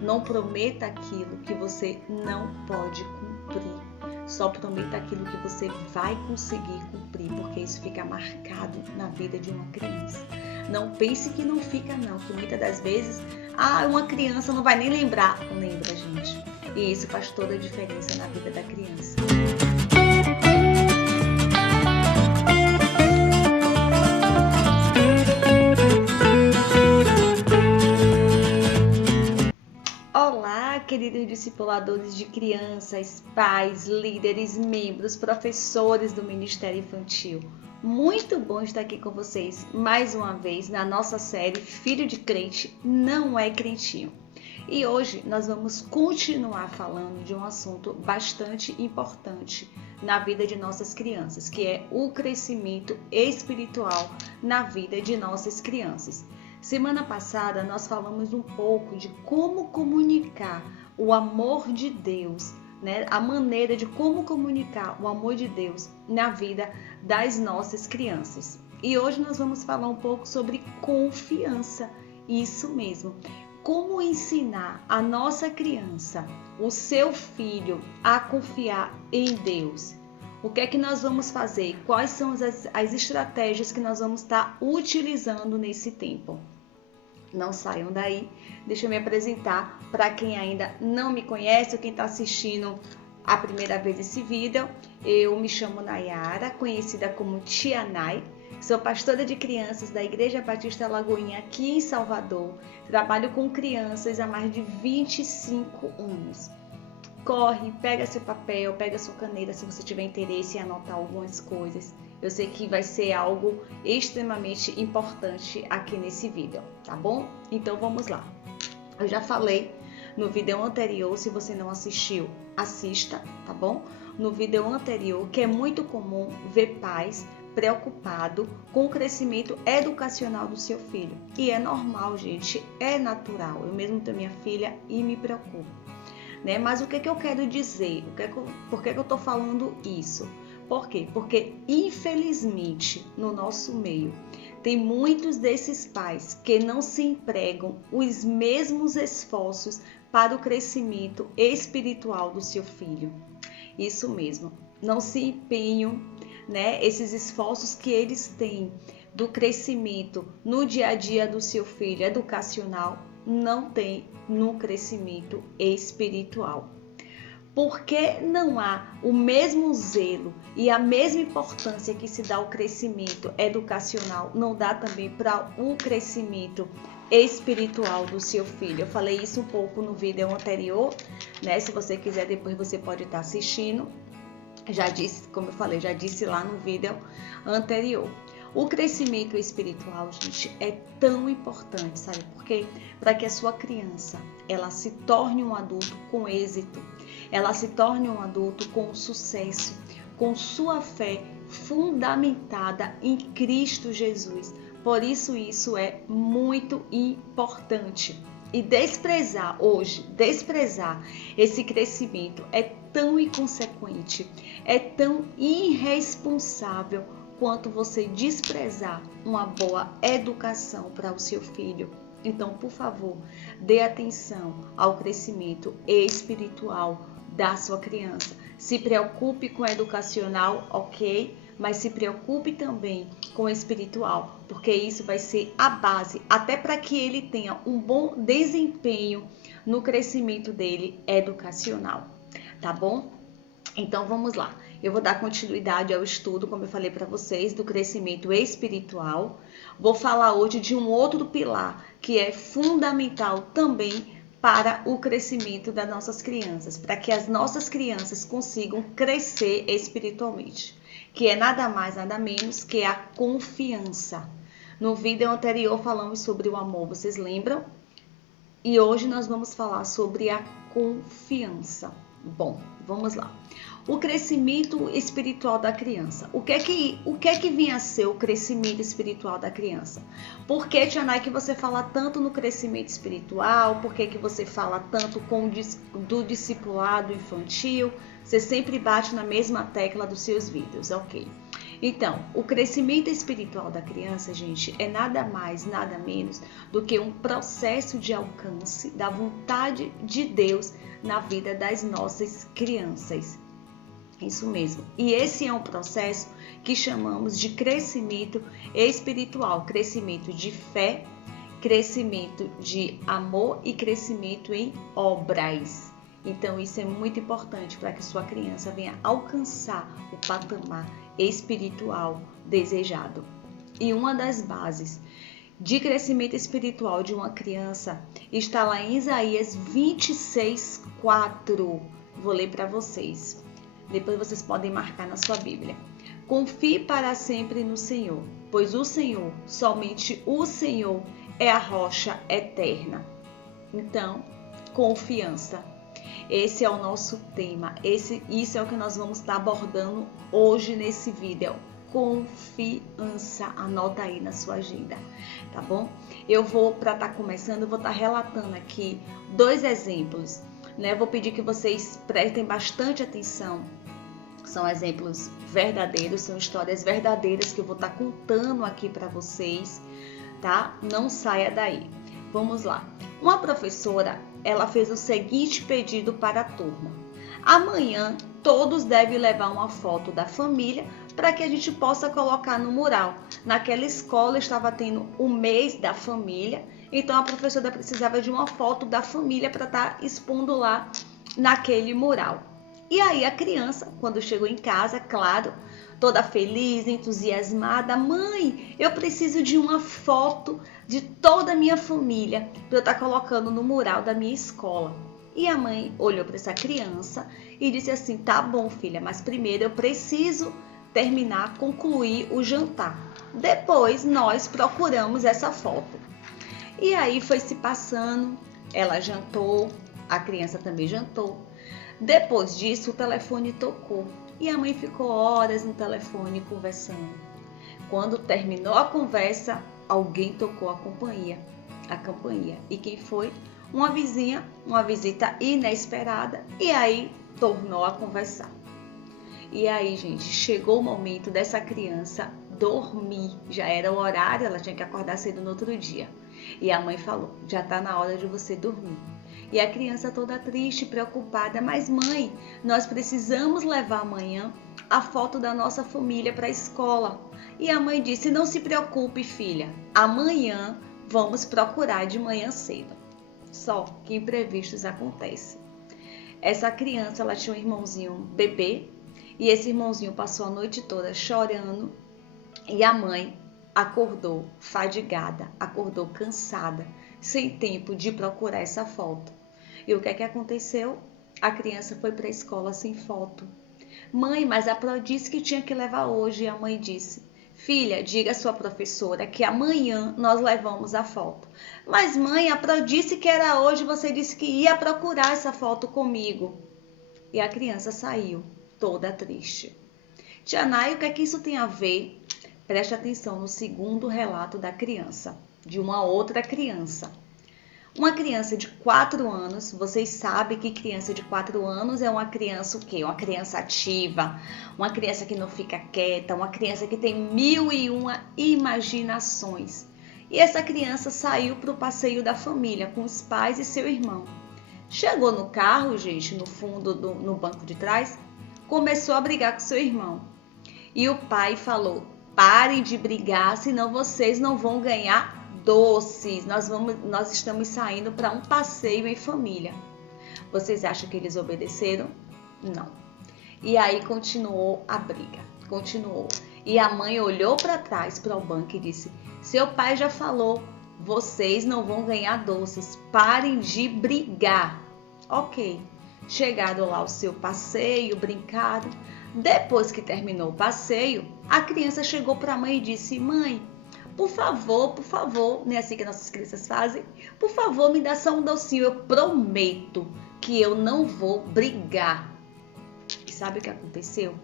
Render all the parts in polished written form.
Não prometa aquilo que você não pode cumprir. Só prometa aquilo que você vai conseguir cumprir, porque isso fica marcado na vida de uma criança. Não pense que não fica não, que muitas das vezes, uma criança não vai nem lembrar. Lembra, gente. E isso faz toda a diferença na vida da criança. Olá, queridos discipuladores de crianças, pais, líderes, membros, professores do Ministério Infantil. Muito bom estar aqui com vocês mais uma vez na nossa série Filho de Crente Não é Crentinho. E hoje nós vamos continuar falando de um assunto bastante importante na vida de nossas crianças, que é o crescimento espiritual na vida de nossas crianças. Semana passada nós falamos um pouco de como comunicar o amor de Deus, né? A maneira de como comunicar o amor de Deus na vida das nossas crianças. E hoje nós vamos falar um pouco sobre confiança, isso mesmo. Como ensinar a nossa criança, o seu filho, a confiar em Deus. O que é que nós vamos fazer? Quais são as estratégias que nós vamos estar utilizando nesse tempo? Não saiam daí, deixa eu me apresentar para quem ainda não me conhece ou quem está assistindo a primeira vez esse vídeo. Eu me chamo Nayara, conhecida como Tia Nay, sou pastora de crianças da Igreja Batista Lagoinha aqui em Salvador. Trabalho com crianças há mais de 25 anos. Corre, pega seu papel, pega sua caneta se você tiver interesse em anotar algumas coisas. Eu sei que vai ser algo extremamente importante aqui nesse vídeo, tá bom? Então vamos lá. Eu já falei no vídeo anterior, se você não assistiu, assista, tá bom? No vídeo anterior, que é muito comum ver pais preocupados com o crescimento educacional do seu filho. E é normal, gente, é natural. Eu mesmo tenho minha filha e me preocupo. Né? Mas o que eu quero dizer? Por que eu estou falando isso? Por quê? Porque, infelizmente, no nosso meio, tem muitos desses pais que não se empregam os mesmos esforços para o crescimento espiritual do seu filho. Isso mesmo, não se empenham, né? Esses esforços que eles têm do crescimento no dia a dia do seu filho educacional, não tem no crescimento espiritual. Porque não há o mesmo zelo e a mesma importância que se dá ao crescimento educacional, não dá também para o crescimento espiritual do seu filho. Eu falei isso um pouco no vídeo anterior, né? Se você quiser, depois você pode estar assistindo. Já disse, como eu falei, já disse lá no vídeo anterior. O crescimento espiritual, gente, é tão importante, sabe por quê? Para que a sua criança, ela se torne um adulto com êxito, ela se torne um adulto com sucesso, com sua fé fundamentada em Cristo Jesus. Por isso é muito importante. E desprezar esse crescimento é tão inconsequente, é tão irresponsável quanto você desprezar uma boa educação para o seu filho. Então, por favor, dê atenção ao crescimento espiritual da sua criança. Se preocupe com o educacional, ok? Mas se preocupe também com o espiritual, porque isso vai ser a base, até para que ele tenha um bom desempenho no crescimento dele educacional, tá bom? Então, vamos lá. Eu vou dar continuidade ao estudo, como eu falei para vocês, do crescimento espiritual. Vou falar hoje de um outro pilar que é fundamental também para o crescimento das nossas crianças, para que as nossas crianças consigam crescer espiritualmente, que é nada mais, nada menos que a confiança. No vídeo anterior falamos sobre o amor, vocês lembram? E hoje nós vamos falar sobre a confiança. Bom, vamos lá. O crescimento espiritual da criança. O que é que vem a ser o crescimento espiritual da criança? Por que, Tia Nay, que você fala tanto no crescimento espiritual? Por que você fala tanto do discipulado infantil? Você sempre bate na mesma tecla dos seus vídeos, ok? Então, o crescimento espiritual da criança, gente, é nada mais, nada menos do que um processo de alcance da vontade de Deus na vida das nossas crianças. Isso mesmo. E esse é um processo que chamamos de crescimento espiritual, crescimento de fé, crescimento de amor e crescimento em obras. Então, isso é muito importante para que sua criança venha alcançar o patamar espiritual desejado. E uma das bases de crescimento espiritual de uma criança está lá em Isaías 26:4. Vou ler para vocês. Depois vocês podem marcar na sua Bíblia. Confie para sempre no Senhor, pois o Senhor, somente o Senhor, é a rocha eterna. Então, confiança. Esse é o nosso tema. Isso é o que nós vamos estar abordando hoje nesse vídeo. Confiança. Anota aí na sua agenda, tá bom? Para estar começando, eu vou estar relatando aqui 2 exemplos, né? Vou pedir que vocês prestem bastante atenção. São exemplos verdadeiros, são histórias verdadeiras que eu vou estar contando aqui para vocês, tá? Não saia daí. Vamos lá. Uma professora, ela fez o seguinte pedido para a turma: amanhã todos devem levar uma foto da família para que a gente possa colocar no mural. Naquela escola estava tendo o mês da família, então a professora precisava de uma foto da família para estar expondo lá naquele mural. E aí a criança, quando chegou em casa, claro, toda feliz, entusiasmada: mãe, eu preciso de uma foto de toda a minha família para eu estar colocando no mural da minha escola. E a mãe olhou para essa criança e disse assim: tá bom, filha, mas primeiro eu preciso concluir o jantar. Depois nós procuramos essa foto. E aí foi se passando, ela jantou, a criança também jantou. Depois disso, o telefone tocou e a mãe ficou horas no telefone conversando. Quando terminou a conversa, alguém tocou a campainha. E quem foi? Uma vizinha, uma visita inesperada, e aí tornou a conversar. E aí, gente, chegou o momento dessa criança dormir. Já era o horário, ela tinha que acordar cedo no outro dia. E a mãe falou: já está na hora de você dormir. E a criança toda triste, preocupada: mas mãe, nós precisamos levar amanhã a foto da nossa família para a escola. E a mãe disse: não se preocupe, filha, amanhã vamos procurar de manhã cedo. Só que imprevistos acontecem. Essa criança, ela tinha um irmãozinho bebê, e esse irmãozinho passou a noite toda chorando, e a mãe acordou fadigada, acordou cansada, sem tempo de procurar essa foto. E o que é que aconteceu? A criança foi para a escola sem foto. Mãe, mas a Pro disse que tinha que levar hoje. E a mãe disse: filha, diga à sua professora que amanhã nós levamos a foto. Mas mãe, a Pro disse que era hoje, você disse que ia procurar essa foto comigo. E a criança saiu toda triste. Tia Nay, o que é que isso tem a ver? Preste atenção no segundo relato da criança, de uma outra criança. Uma criança de 4 anos, vocês sabem que criança de 4 anos é uma criança o quê? Uma criança ativa, uma criança que não fica quieta, uma criança que tem 1001 imaginações. E essa criança saiu para o passeio da família com os pais e seu irmão. Chegou no carro, gente, no fundo, no banco de trás, começou a brigar com seu irmão. E o pai falou: parem de brigar, senão vocês não vão ganhar doces. Nós estamos saindo para um passeio em família. Vocês acham que eles obedeceram? Não. E aí continuou a briga. Continuou. E a mãe olhou para trás para o banco e disse: seu pai já falou, vocês não vão ganhar doces. Parem de brigar. Ok. Chegado lá o seu passeio, brincaram. Depois que terminou o passeio, a criança chegou para a mãe e disse: mãe, por favor, não é assim que nossas crianças fazem? Por favor, me dá só um docinho, eu prometo que eu não vou brigar. E sabe o que aconteceu?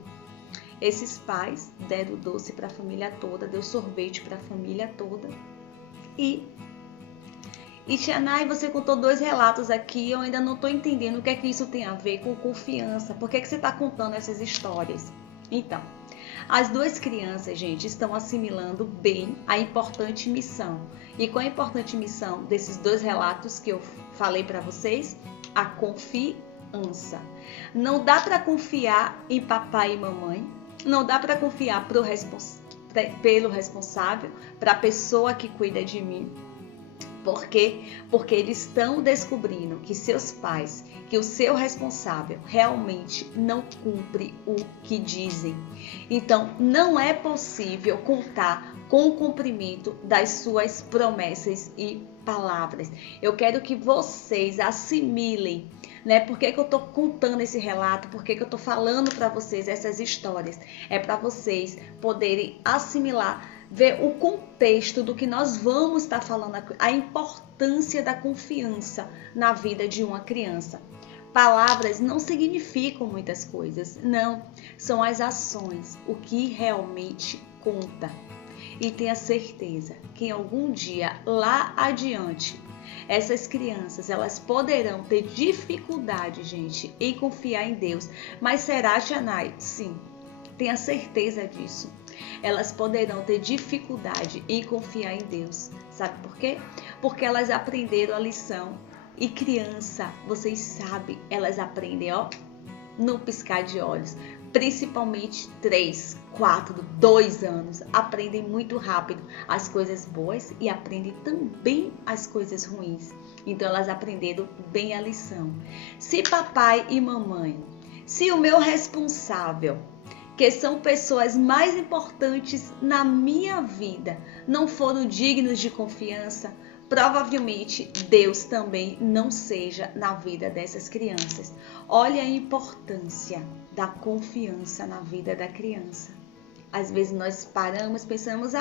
Esses pais deram doce para a família toda, deu sorvete para a família toda. E Tia Nay, você contou 2 relatos aqui, eu ainda não estou entendendo o que é que isso tem a ver com confiança. Por que você está contando essas histórias? Então, As duas crianças, gente, estão assimilando bem a importante missão. E qual é a importante missão desses dois relatos que eu falei para vocês? A confiança. Não dá para confiar em papai e mamãe, não dá para confiar pelo responsável, para a pessoa que cuida de mim. Por quê? Porque eles estão descobrindo que seus pais, que o seu responsável realmente não cumpre o que dizem. Então, não é possível contar com o cumprimento das suas promessas e palavras. Eu quero que vocês assimilem, né? Por que eu estou contando esse relato? Por que eu estou falando para vocês essas histórias? É para vocês poderem assimilar, ver o contexto do que nós vamos estar falando, a importância da confiança na vida de uma criança. Palavras não significam muitas coisas, não, são as ações, o que realmente conta. E tenha certeza que em algum dia, lá adiante, essas crianças, elas poderão ter dificuldade, gente, em confiar em Deus. Mas será, Janai? Sim, tenha certeza disso. Elas poderão ter dificuldade em confiar em Deus. Sabe por quê? Porque elas aprenderam a lição. E criança, vocês sabem, elas aprendem, no piscar de olhos. Principalmente 3, 4, 2 anos. Aprendem muito rápido as coisas boas e aprendem também as coisas ruins. Então elas aprenderam bem a lição. Se papai e mamãe, se o meu responsável, que são pessoas mais importantes na minha vida, não foram dignos de confiança, provavelmente Deus também não seja na vida dessas crianças. Olha a importância da confiança na vida da criança. Às vezes nós paramos, pensamos,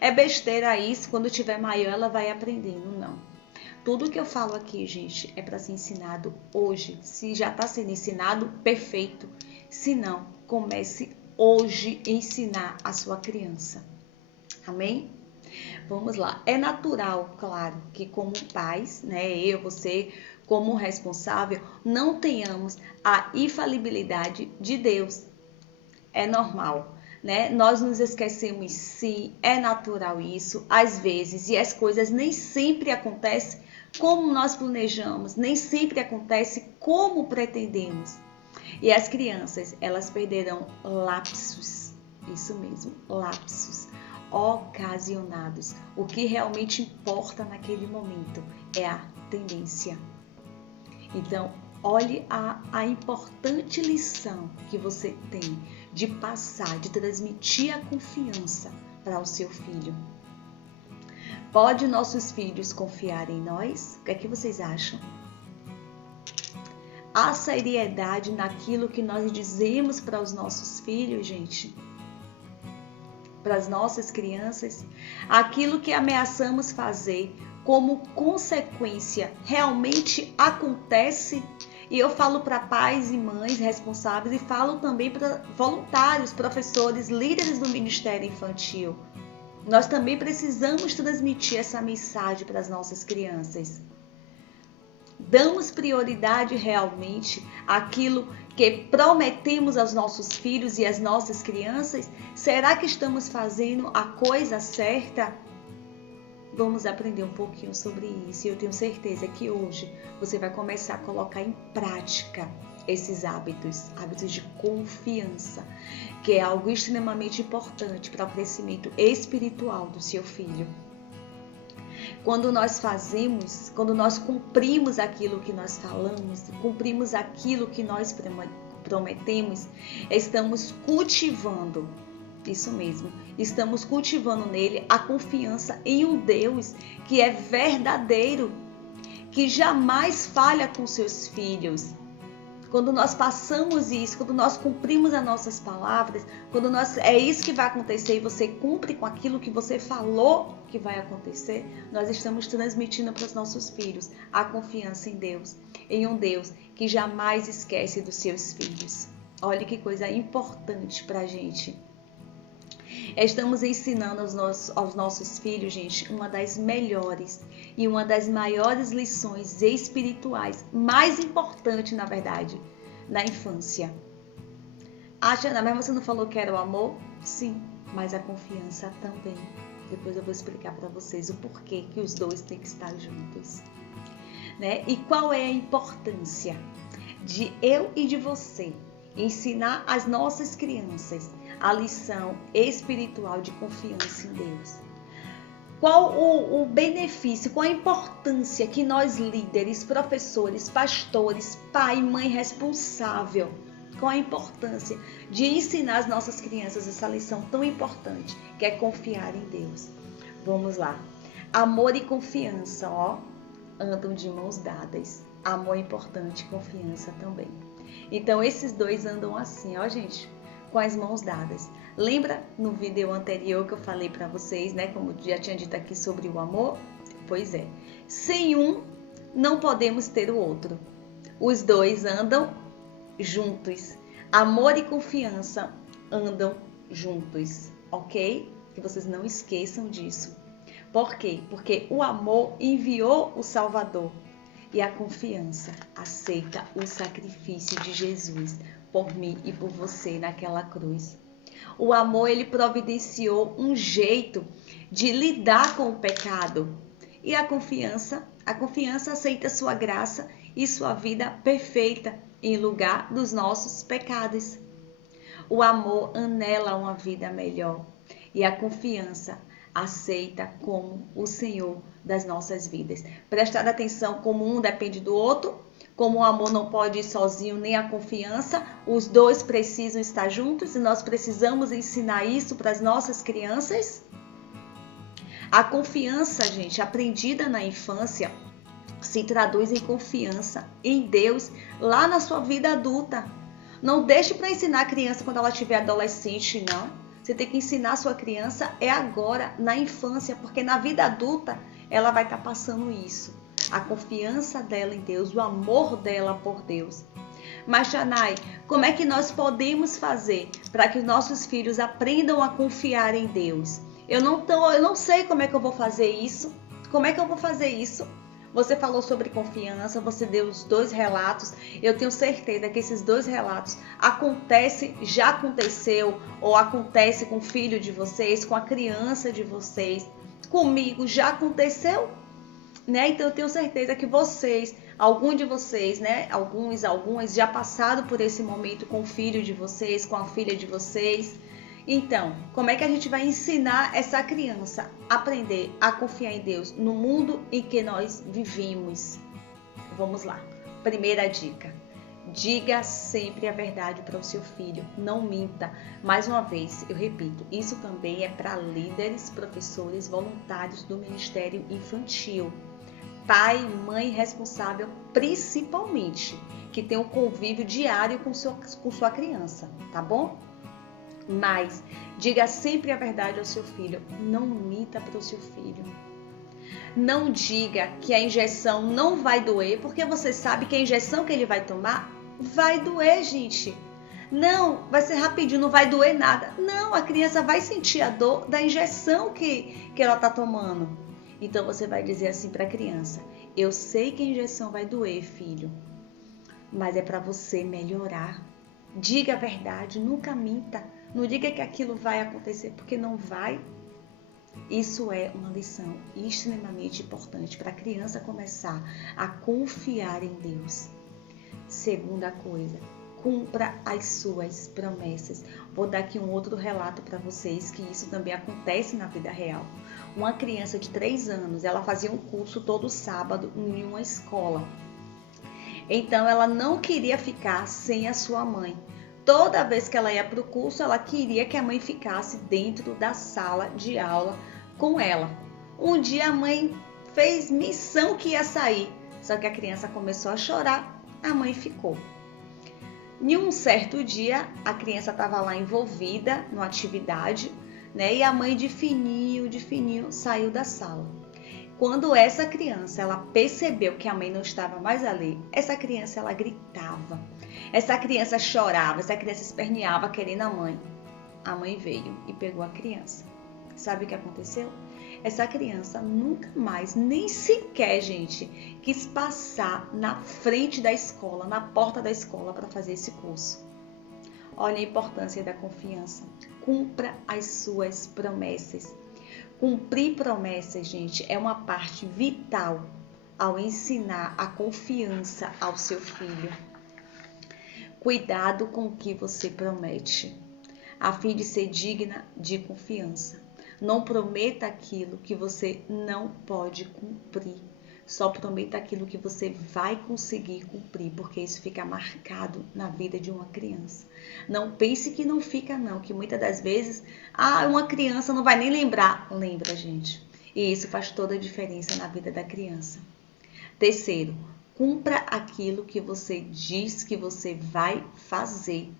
é besteira isso, quando tiver maior ela vai aprendendo. Não. Tudo que eu falo aqui, gente, é para ser ensinado hoje. Se já está sendo ensinado, perfeito. Se não, comece hoje a ensinar a sua criança. Amém? Vamos lá. É natural, claro, que como pais, né, eu, você, como responsável, não tenhamos a infalibilidade de Deus. É normal, né? Nós nos esquecemos, sim, é natural isso, às vezes, e as coisas nem sempre acontecem como nós planejamos, nem sempre acontece como pretendemos. E as crianças, elas perderão lapsos, isso mesmo, lapsos ocasionados. O que realmente importa naquele momento é a tendência. Então, olhe a importante lição que você tem de passar, de transmitir a confiança para o seu filho. Pode nossos filhos confiar em nós? O que é que vocês acham? Há seriedade naquilo que nós dizemos para os nossos filhos, gente? Para as nossas crianças? Aquilo que ameaçamos fazer como consequência realmente acontece? E eu falo para pais e mães responsáveis e falo também para voluntários, professores, líderes do Ministério Infantil. Nós também precisamos transmitir essa mensagem para as nossas crianças. Damos prioridade realmente àquilo que prometemos aos nossos filhos e às nossas crianças? Será que estamos fazendo a coisa certa? Vamos aprender um pouquinho sobre isso. E eu tenho certeza que hoje você vai começar a colocar em prática esses hábitos de confiança, que é algo extremamente importante para o crescimento espiritual do seu filho. Quando nós cumprimos aquilo que nós falamos, cumprimos aquilo que nós prometemos, estamos cultivando, isso mesmo, estamos cultivando nele a confiança em um Deus que é verdadeiro, que jamais falha com seus filhos. Quando nós passamos isso, quando nós cumprimos as nossas palavras, é isso que vai acontecer e você cumpre com aquilo que você falou que vai acontecer, nós estamos transmitindo para os nossos filhos a confiança em Deus, em um Deus que jamais esquece dos seus filhos. Olha que coisa importante para a gente. Estamos ensinando aos nossos filhos, gente, uma das melhores e uma das maiores lições espirituais, mais importante, na verdade, na infância. Ah, Jana, mas você não falou que era o amor? Sim, mas a confiança também. Depois eu vou explicar para vocês o porquê que os dois têm que estar juntos, né? E qual é a importância de eu e de você ensinar às nossas crianças a lição espiritual de confiança em Deus. Qual o benefício, qual a importância que nós líderes, professores, pastores, pai e mãe responsável, qual a importância de ensinar às nossas crianças essa lição tão importante, que é confiar em Deus. Vamos lá. Amor e confiança, andam de mãos dadas. Amor é importante, confiança também. Então, esses dois andam assim, gente, com as mãos dadas. Lembra no vídeo anterior que eu falei para vocês, né? Como já tinha dito aqui sobre o amor? Pois é. Sem um, não podemos ter o outro. Os dois andam juntos. Amor e confiança andam juntos, ok? Que vocês não esqueçam disso. Por quê? Porque o amor enviou o Salvador e a confiança aceita o sacrifício de Jesus por mim e por você naquela cruz. O amor, ele providenciou um jeito de lidar com o pecado. E a confiança aceita sua graça e sua vida perfeita em lugar dos nossos pecados. O amor anela uma vida melhor e a confiança aceita como o Senhor das nossas vidas. Prestar atenção como um depende do outro, como o amor não pode ir sozinho, nem a confiança, os dois precisam estar juntos e nós precisamos ensinar isso para as nossas crianças. A confiança, gente, aprendida na infância, se traduz em confiança em Deus lá na sua vida adulta. Não deixe para ensinar a criança quando ela estiver adolescente, não. Você tem que ensinar a sua criança agora, na infância, porque na vida adulta ela vai estar passando isso. A confiança dela em Deus, o amor dela por Deus. Mas, Janai, como é que nós podemos fazer para que os nossos filhos aprendam a confiar em Deus? Eu não sei como é que eu vou fazer isso. Como é que eu vou fazer isso? Você falou sobre confiança, você deu os dois relatos. Eu tenho certeza que esses dois relatos já aconteceu ou acontece com o filho de vocês, com a criança de vocês, comigo já aconteceu, né? Então eu tenho certeza que vocês, algum de vocês, né? Algumas já passaram por esse momento com o filho de vocês, com a filha de vocês. Então, como é que a gente vai ensinar essa criança a aprender a confiar em Deus no mundo em que nós vivemos? Vamos lá. Primeira dica. Diga sempre a verdade para o seu filho. Não minta. Mais uma vez, eu repito, isso também é para líderes, professores, voluntários do Ministério Infantil. Pai, mãe responsável, principalmente, que tem um convívio diário com sua criança, tá bom? Mas diga sempre a verdade ao seu filho. Não minta para o seu filho. Não diga que a injeção não vai doer, porque você sabe que a injeção que ele vai tomar vai doer, gente. Não, vai ser rapidinho, não vai doer nada. Não, a criança vai sentir a dor da injeção que ela está tomando. Então você vai dizer assim para a criança: eu sei que a injeção vai doer, filho, mas é para você melhorar. Diga a verdade, nunca minta. Não diga que aquilo vai acontecer, porque não vai. Isso é uma lição extremamente importante para a criança começar a confiar em Deus. Segunda coisa, cumpra as suas promessas. Vou dar aqui um outro relato para vocês, que isso também acontece na vida real. Uma criança de 3 anos, ela fazia um curso todo sábado em uma escola. Então, ela não queria ficar sem a sua mãe. Toda vez que ela ia para o curso, ela queria que a mãe ficasse dentro da sala de aula com ela. Um dia a mãe fez missão que ia sair, só que a criança começou a chorar, a mãe ficou. Em um certo dia, a criança estava lá envolvida numa atividade, né? E a mãe de fininho saiu da sala. Quando essa criança ela percebeu que a mãe não estava mais ali, essa criança ela gritava, essa criança chorava, essa criança esperneava querendo a mãe. A mãe veio e pegou a criança. Sabe o que aconteceu? Essa criança nunca mais, nem sequer, gente, quis passar na frente da escola, na porta da escola para fazer esse curso. Olha a importância da confiança. Cumpra as suas promessas. Cumprir promessas, gente, é uma parte vital ao ensinar a confiança ao seu filho. Cuidado com o que você promete, a fim de ser digna de confiança. Não prometa aquilo que você não pode cumprir. Só prometa aquilo que você vai conseguir cumprir, porque isso fica marcado na vida de uma criança. Não pense que não fica, não, que muitas das vezes, uma criança não vai nem lembrar. Lembra, gente. E isso faz toda a diferença na vida da criança. Terceiro, cumpra aquilo que você diz que você vai fazer.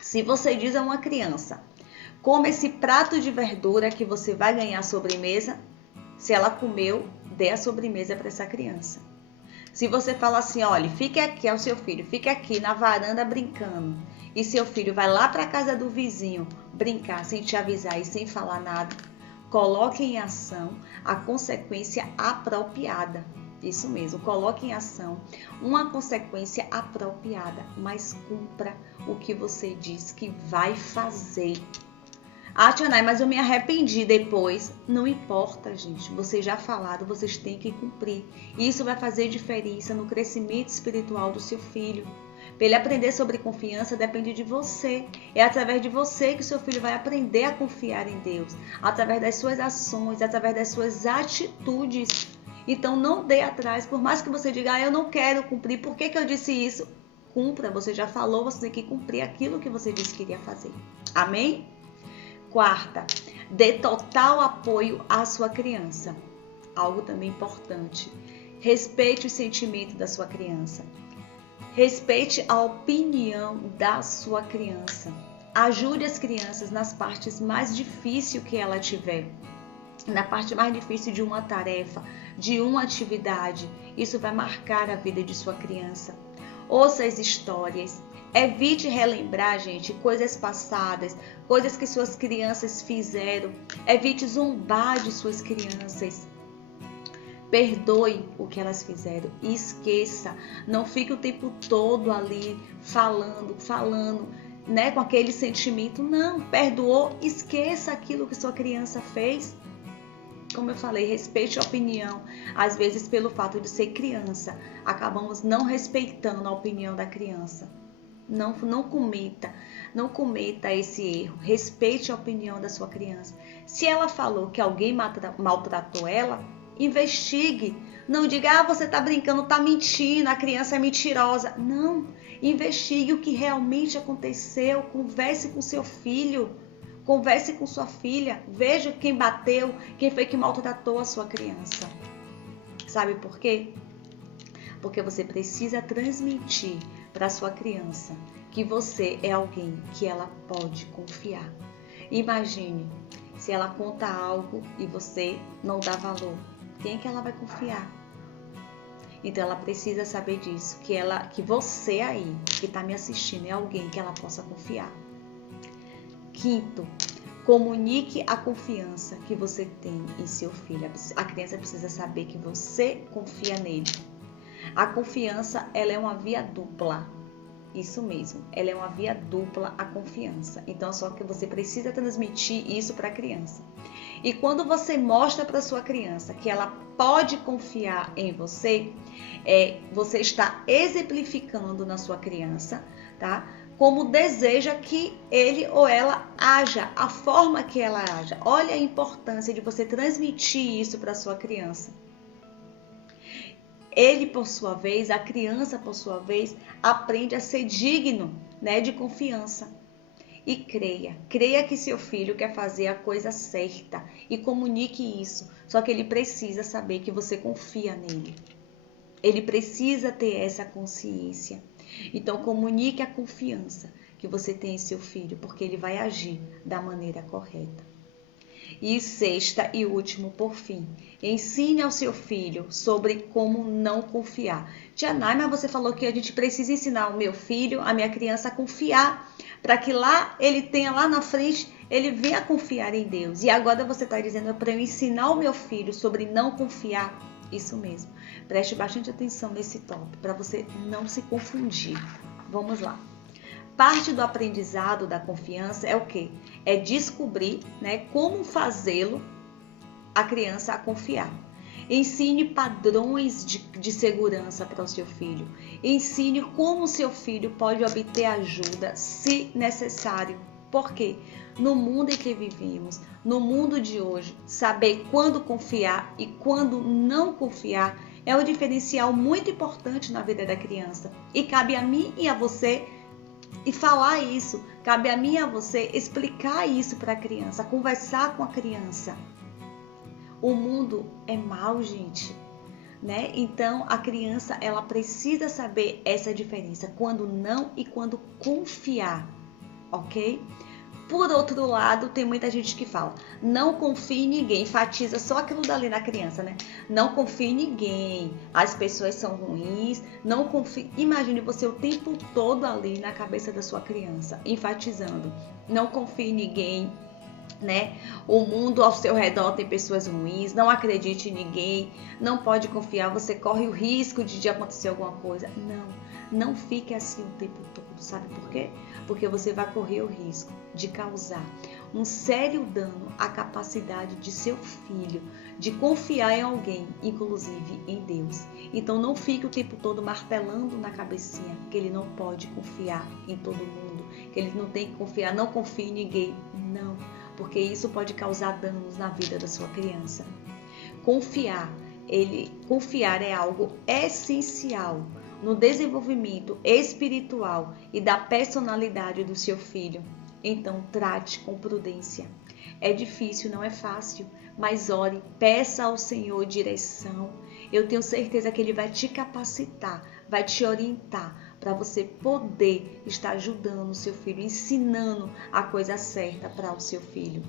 Se você diz a uma criança, coma esse prato de verdura que você vai ganhar sobremesa, se ela comeu, dê a sobremesa para essa criança. Se você fala assim, olha, fique aqui, ao seu filho, fique aqui na varanda brincando, e seu filho vai lá para a casa do vizinho brincar sem te avisar e sem falar nada, coloque em ação a consequência apropriada. Isso mesmo, coloque em ação uma consequência apropriada, mas cumpra o que você diz que vai fazer. Tia Nay, mas eu me arrependi depois. Não importa, gente. Vocês já falaram, vocês têm que cumprir. Isso vai fazer diferença no crescimento espiritual do seu filho. Para ele aprender sobre confiança, depende de você. É através de você que o seu filho vai aprender a confiar em Deus. Através das suas ações, através das suas atitudes. Então, não dê atrás. Por mais que você diga, eu não quero cumprir. Por que eu disse isso? Cumpra. Você já falou, você tem que cumprir aquilo que você disse que iria fazer. Amém? Quarta, dê total apoio à sua criança. Algo também importante. Respeite o sentimento da sua criança. Respeite a opinião da sua criança. Ajude as crianças nas partes mais difíceis que ela tiver. Na parte mais difícil de uma tarefa, de uma atividade. Isso vai marcar a vida de sua criança. Ouça as histórias. Evite relembrar, gente, coisas passadas, coisas que suas crianças fizeram. Evite zombar de suas crianças. Perdoe o que elas fizeram e esqueça. Não fique o tempo todo ali falando, né, com aquele sentimento. Não, perdoou, esqueça aquilo que sua criança fez. Como eu falei, respeite a opinião. Às vezes, pelo fato de ser criança, acabamos não respeitando a opinião da criança. Não cometa esse erro. Respeite a opinião da sua criança. Se ela falou que alguém maltratou ela, investigue. Não diga, você está brincando, está mentindo, a criança é mentirosa. Não, investigue o que realmente aconteceu. Converse com seu filho, converse com sua filha. Veja quem bateu, quem foi que maltratou a sua criança. Sabe por quê? Porque você precisa transmitir para sua criança que você é alguém que ela pode confiar. Imagine se ela conta algo e você não dá valor. Quem é que ela vai confiar? Então ela precisa saber disso, que você aí, que está me assistindo, é alguém que ela possa confiar. Quinto, comunique a confiança que você tem em seu filho. A criança precisa saber que você confia nele. A confiança, ela é uma via dupla. Isso mesmo, ela é uma via dupla, a confiança. Então, só que você precisa transmitir isso para a criança. E quando você mostra para sua criança que ela pode confiar em você, você está exemplificando na sua criança, tá? Como deseja que ele ou ela haja, a forma que ela haja. Olha a importância de você transmitir isso para sua criança. Ele, por sua vez, a criança, por sua vez, aprende a ser digno, né, de confiança. E creia que seu filho quer fazer a coisa certa e comunique isso. Só que ele precisa saber que você confia nele. Ele precisa ter essa consciência. Então, comunique a confiança que você tem em seu filho, porque ele vai agir da maneira correta. E sexta e último, por fim, ensine ao seu filho sobre como não confiar. Tia Nay, mas você falou que a gente precisa ensinar o meu filho, a minha criança a confiar, para que lá ele tenha lá na frente, ele venha a confiar em Deus. E agora você está dizendo para eu ensinar o meu filho sobre não confiar. Isso mesmo. Preste bastante atenção nesse tópico, para você não se confundir. Vamos lá. Parte do aprendizado da confiança é o quê? É descobrir, né, como fazê-lo a criança a confiar. Ensine padrões de segurança para o seu filho. Ensine como o seu filho pode obter ajuda se necessário. Por quê? No mundo em que vivemos, no mundo de hoje, saber quando confiar e quando não confiar é um diferencial muito importante na vida da criança. E cabe a mim e a você e falar isso. Cabe a mim e a você explicar isso para a criança, conversar com a criança. O mundo é mau, gente, né? Então a criança ela precisa saber essa diferença, quando não e quando confiar, ok? Por outro lado, tem muita gente que fala, não confie em ninguém, enfatiza só aquilo dali na criança, né? Não confie em ninguém, as pessoas são ruins, não confie. Imagine você o tempo todo ali na cabeça da sua criança, enfatizando, não confie em ninguém, né? O mundo ao seu redor tem pessoas ruins, não acredite em ninguém, não pode confiar, você corre o risco de acontecer alguma coisa. Não fique assim o tempo todo, sabe por quê? Porque você vai correr o risco de causar um sério dano à capacidade de seu filho de confiar em alguém, inclusive em Deus. Então não fique o tempo todo martelando na cabecinha que ele não pode confiar em todo mundo, que ele não tem que confiar, não confie em ninguém. Não, porque isso pode causar danos na vida da sua criança. Confiar é algo essencial no desenvolvimento espiritual e da personalidade do seu filho. Então, trate com prudência. É difícil, não é fácil, mas ore, peça ao Senhor direção. Eu tenho certeza que Ele vai te capacitar, vai te orientar para você poder estar ajudando o seu filho, ensinando a coisa certa para o seu filho.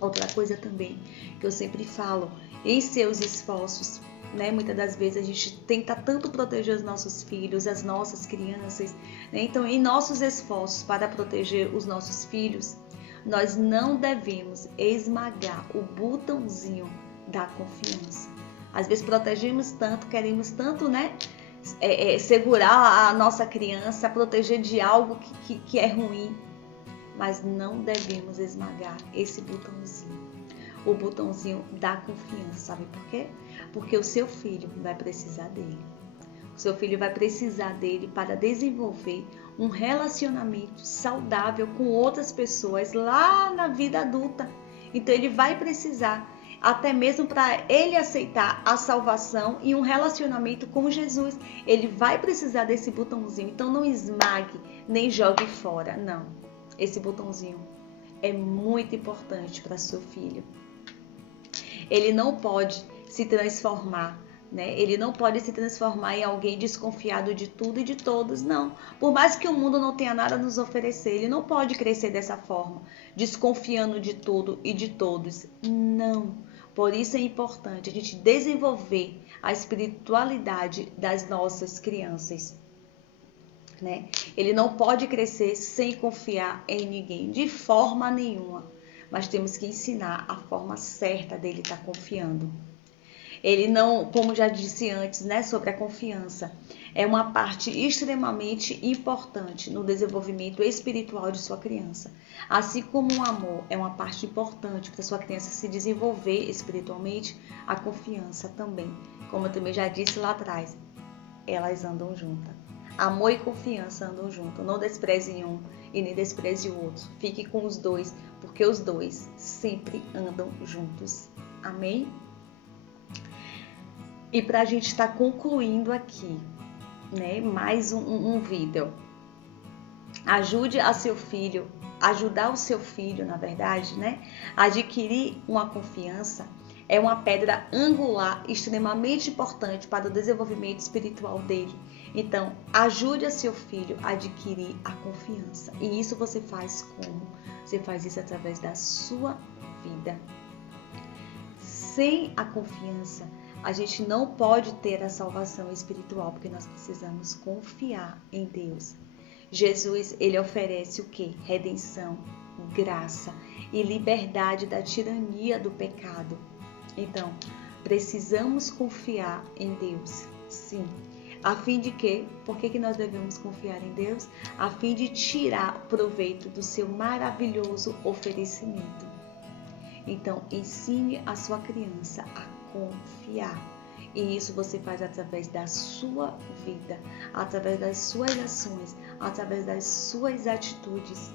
Outra coisa também que eu sempre falo, em seus esforços, né? Muitas das vezes a gente tenta tanto proteger os nossos filhos, as nossas crianças, né? Então, em nossos esforços para proteger os nossos filhos, nós não devemos esmagar o botãozinho da confiança. Às vezes protegemos tanto, queremos tanto, né? Segurar a nossa criança, proteger de algo que é ruim, mas não devemos esmagar esse botãozinho. O botãozinho da confiança, sabe por quê? Porque o seu filho vai precisar dele. O seu filho vai precisar dele para desenvolver um relacionamento saudável com outras pessoas lá na vida adulta. Então ele vai precisar, até mesmo para ele aceitar a salvação e um relacionamento com Jesus. Ele vai precisar desse botãozinho. Então não esmague, nem jogue fora, não. Esse botãozinho é muito importante para seu filho. Ele não pode se transformar, né? Ele não pode se transformar em alguém desconfiado de tudo e de todos, não. Por mais que o mundo não tenha nada a nos oferecer, ele não pode crescer dessa forma, desconfiando de tudo e de todos. Não. Por isso é importante a gente desenvolver a espiritualidade das nossas crianças, né? Ele não pode crescer sem confiar em ninguém, de forma nenhuma. Mas temos que ensinar a forma certa dele estar confiando. Ele não, como já disse antes, né, sobre a confiança, é uma parte extremamente importante no desenvolvimento espiritual de sua criança. Assim como o amor é uma parte importante para sua criança se desenvolver espiritualmente, a confiança também. Como eu também já disse lá atrás, elas andam juntas. Amor e confiança andam juntos. Não despreze um e nem despreze o outro. Fique com os dois, porque os dois sempre andam juntos. Amém? E para a gente estar concluindo aqui, né, mais um vídeo. Ajudar o seu filho, na verdade, né, a adquirir uma confiança é uma pedra angular extremamente importante para o desenvolvimento espiritual dele. Então, ajude a seu filho a adquirir a confiança. E isso você faz como? Você faz isso através da sua vida. Sem a confiança, a gente não pode ter a salvação espiritual, porque nós precisamos confiar em Deus. Jesus, ele oferece o quê? Redenção, graça e liberdade da tirania do pecado. Então, precisamos confiar em Deus, sim. A fim de quê? Por que nós devemos confiar em Deus? A fim de tirar proveito do seu maravilhoso oferecimento. Então, ensine a sua criança a confiar. E isso você faz através da sua vida, através das suas ações, através das suas atitudes.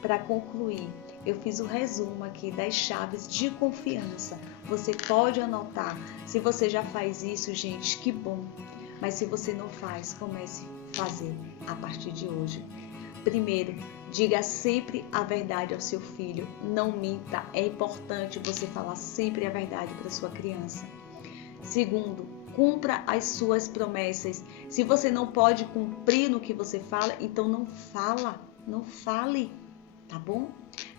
Para concluir, eu fiz o resumo aqui das chaves de confiança. Você pode anotar. Se você já faz isso, gente, que bom. Mas se você não faz, comece a fazer a partir de hoje. Primeiro, diga sempre a verdade ao seu filho. Não minta. É importante você falar sempre a verdade para sua criança. Segundo, cumpra as suas promessas. Se você não pode cumprir no que você fala, então não fale, tá bom?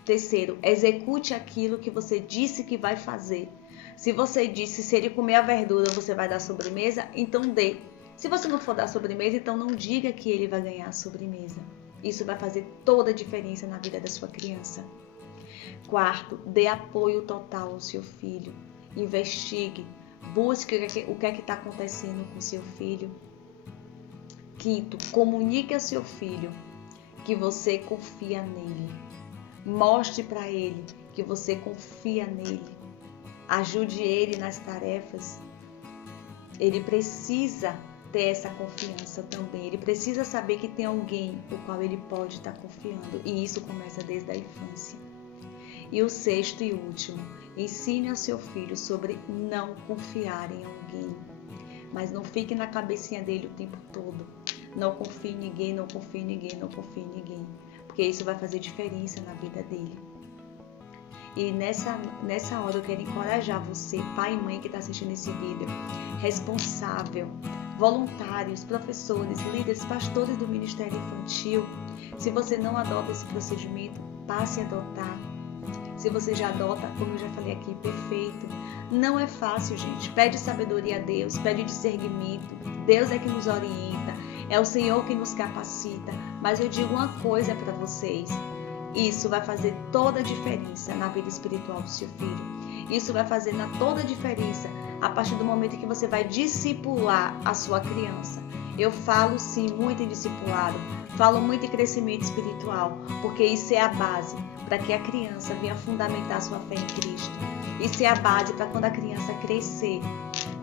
Terceiro, execute aquilo que você disse que vai fazer. Se você disse, se ele comer a verdura, você vai dar sobremesa, então dê. Se você não for dar sobremesa, então não diga que ele vai ganhar a sobremesa. Isso vai fazer toda a diferença na vida da sua criança. Quarto, dê apoio total ao seu filho. Investigue. Busque o que é que está acontecendo com seu filho. Quinto, comunique ao seu filho que você confia nele. Mostre para ele que você confia nele. Ajude ele nas tarefas. Ele precisa ter essa confiança também. Ele precisa saber que tem alguém o qual ele pode estar confiando. E isso começa desde a infância. E o sexto e último, ensine ao seu filho sobre não confiar em alguém. Mas não fique na cabecinha dele o tempo todo. Não confie em ninguém, não confie em ninguém, não confie em ninguém. Porque isso vai fazer diferença na vida dele. E nessa hora eu quero encorajar você, pai e mãe que está assistindo esse vídeo, responsável, voluntários, professores, líderes, pastores do Ministério Infantil. Se você não adota esse procedimento, passe a adotar. Se você já adota, como eu já falei aqui, perfeito. Não é fácil, gente. Pede sabedoria a Deus, pede discernimento. Deus é que nos orienta, é o Senhor que nos capacita. Mas eu digo uma coisa para vocês. Isso vai fazer toda a diferença na vida espiritual do seu filho. Isso vai fazer toda a diferença a partir do momento que você vai discipular a sua criança. Eu falo sim muito em discipulado, falo muito em crescimento espiritual, porque isso é a base para que a criança venha fundamentar sua fé em Cristo. Isso é a base para quando a criança crescer,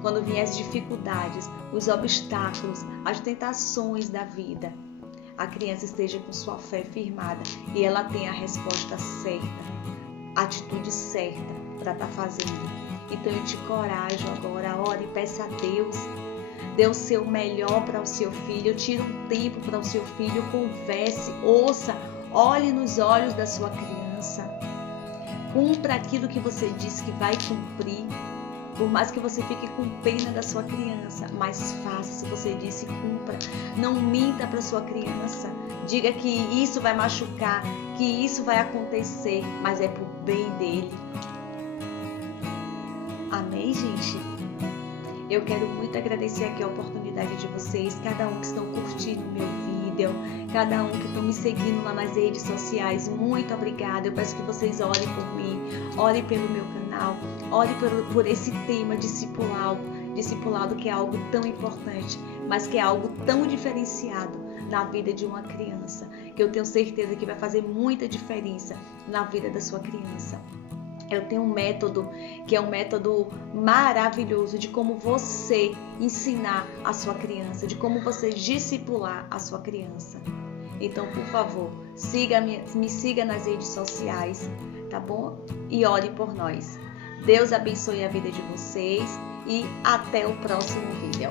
quando vier as dificuldades, os obstáculos, as tentações da vida, a criança esteja com sua fé firmada e ela tenha a resposta certa, a atitude certa para estar fazendo. Então eu te encorajo agora, ore, peça a Deus, dê o seu melhor para o seu filho, tire um tempo para o seu filho, converse, ouça, olhe nos olhos da sua criança, cumpra aquilo que você disse que vai cumprir. Por mais que você fique com pena da sua criança, mas faça, se você disse, cumpra. Não minta para sua criança. Diga que isso vai machucar, que isso vai acontecer, mas é pro bem dele. Amém, gente? Eu quero muito agradecer aqui a oportunidade de vocês, cada um que estão curtindo o meu vídeo, cada um que estão me seguindo lá nas redes sociais. Muito obrigada. Eu peço que vocês orem por mim, orem pelo meu canal, orem por esse tema discipulado que é algo tão importante, mas que é algo tão diferenciado na vida de uma criança, que eu tenho certeza que vai fazer muita diferença na vida da sua criança. Eu tenho um método que é um método maravilhoso de como você ensinar a sua criança, de como você discipular a sua criança. Então, por favor, me siga nas redes sociais, tá bom? E ore por nós. Deus abençoe a vida de vocês e até o próximo vídeo.